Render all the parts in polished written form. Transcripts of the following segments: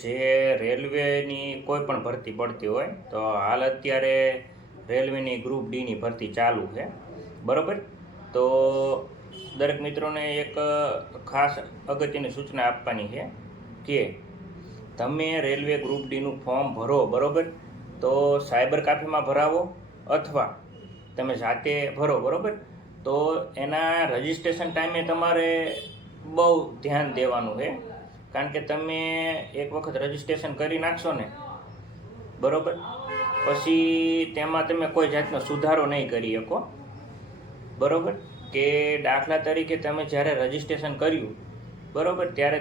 જે રેલવેની કોઈ પણ ભરતી પડતી હોય તો હાલ અત્યારે રેલવેની ગ્રુપ ડીની ભરતી ચાલુ છે, બરાબર. તો દરેક મિત્રોને એક ખાસ અગત્યની સૂચના આપવાની છે કે તમે રેલવે ગ્રુપ ડીનું ફોર્મ ભરો, બરાબર, તો સાયબર કાફેમાં ભરાવો અથવા તમે જાતે ભરો, બરાબર. તો એના રજિસ્ટ્રેશન ટાઈમે તમારે બહુ ધ્યાન દેવાનું છે, કારણ કે તમે એક વખત રજિસ્ટ્રેશન કરી નાખશો ને, બરાબર, પછી તેમાં તમે કોઈ જાતનો સુધારો નહીં કરી શકો, બરાબર. કે દાખલા તરીકે તમે જ્યારે રજિસ્ટ્રેશન કર્યું, બરાબર, ત્યારે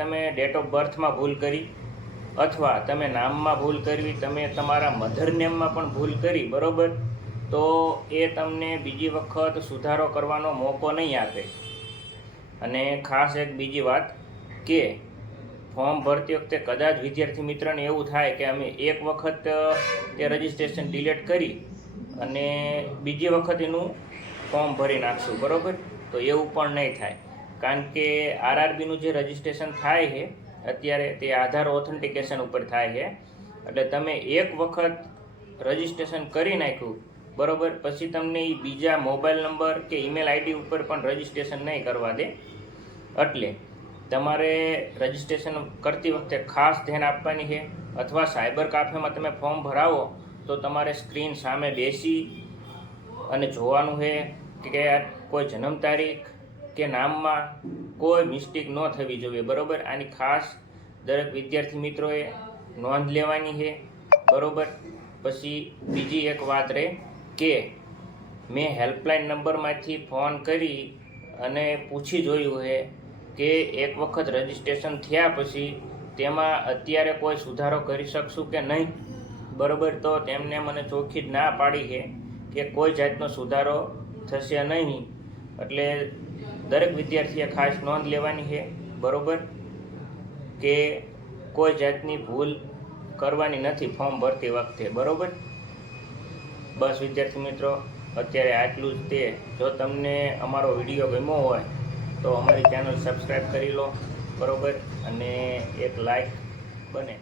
તમે ડેટ ઓફ બર્થમાં ભૂલ કરી અથવા તમે નામમાં ભૂલ કરવી, તમે તમારા મધર નેમમાં પણ ભૂલ કરી, બરાબર, તો એ તમને બીજી વખત સુધારો કરવાનો મોકો નહીં આપે. અને ખાસ એક બીજી વાત કે ફોર્મ ભરતી વખતે કદાચ વિદ્યાર્થી મિત્રને એવું થાય કે અમે એક વખત તે રજિસ્ટ્રેશન ડિલીટ કરી અને બીજી વખત એનું ફોર્મ ભરી નાખશું, બરાબર, તો એવું પણ નહીં થાય. કારણ કે આરઆરબીનું જે રજિસ્ટ્રેશન થાય છે અત્યારે તે આધાર ઓથેન્ટિકેશન ઉપર થાય છે. એટલે તમે એક વખત રજિસ્ટ્રેશન કરી નાખ્યું, બરાબર, પછી તમને એ બીજા મોબાઈલ નંબર કે ઈમેલ આઈડી ઉપર પણ રજિસ્ટ્રેશન નહીં કરવા દે. એટલે તમારે રજિસ્ટ્રેશન કરતી વખતે ખાસ ધ્યાન આપવાની છે. અથવા સાયબર કાફેમાં તમે ફોર્મ ભરાવો તો તમારે સ્ક્રીન સામે બેસી અને જોવાનું છે કે કોઈ જન્મ તારીખ કે નામમાં કોઈ મિસ્ટેક ન થવી જોઈએ, બરાબર. આની ખાસ દરેક વિદ્યાર્થી મિત્રોએ નોંધ લેવાની છે, બરાબર. પછી બીજી એક વાત રહે કે મેં હેલ્પલાઇન નંબરમાંથી ફોન કરી અને પૂછી જોયું છે કે એક વખત રજિસ્ટ્રેશન થયા પછી તેમાં અત્યારે કોઈ સુધારો કરી શકશું કે નહીં, બરાબર. તો તેમને મને ચોખ્ખી જ ના પાડી છે કે કોઈ જાતનો સુધારો થશે નહીં. એટલે દરેક વિદ્યાર્થીએ ખાસ નોંધ લેવાની છે, બરાબર, કે કોઈ જાતની ભૂલ કરવાની નથી ફોર્મ ભરતી વખતે, બરાબર. બસ વિદ્યાર્થી મિત્રો, અત્યારે આટલું જ તે. જો તમને અમારો વિડીયો ગમ્યો હોય તો અમારી ચેનલ સબસ્ક્રાઈબ કરી લો, બરાબર, અને એક લાઈક બને.